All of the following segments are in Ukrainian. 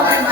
Amém.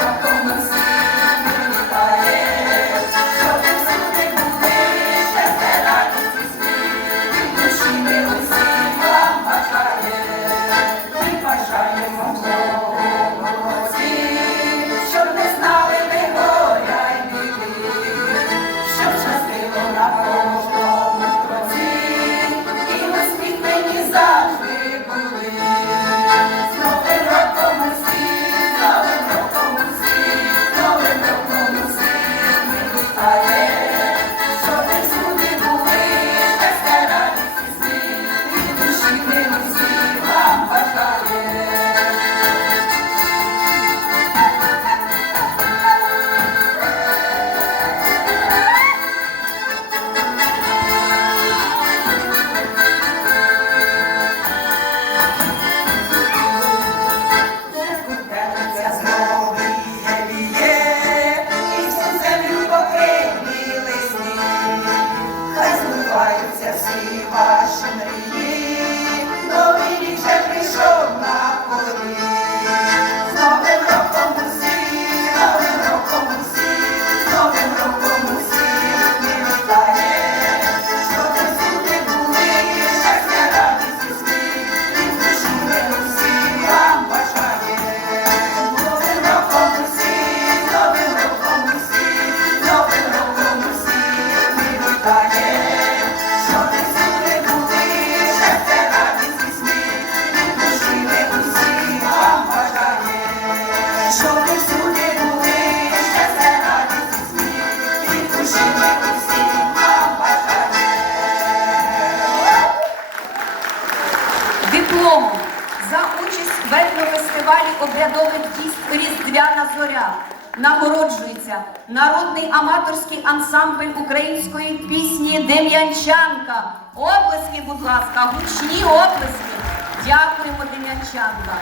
Участь в етнофестивалі обрядових дійств Різдвяна зоря. Нагороджується народний аматорський ансамбль української пісні Дем'янчанка. Облески, будь ласка, гучні облески. Дякуємо, Дем'янчанка.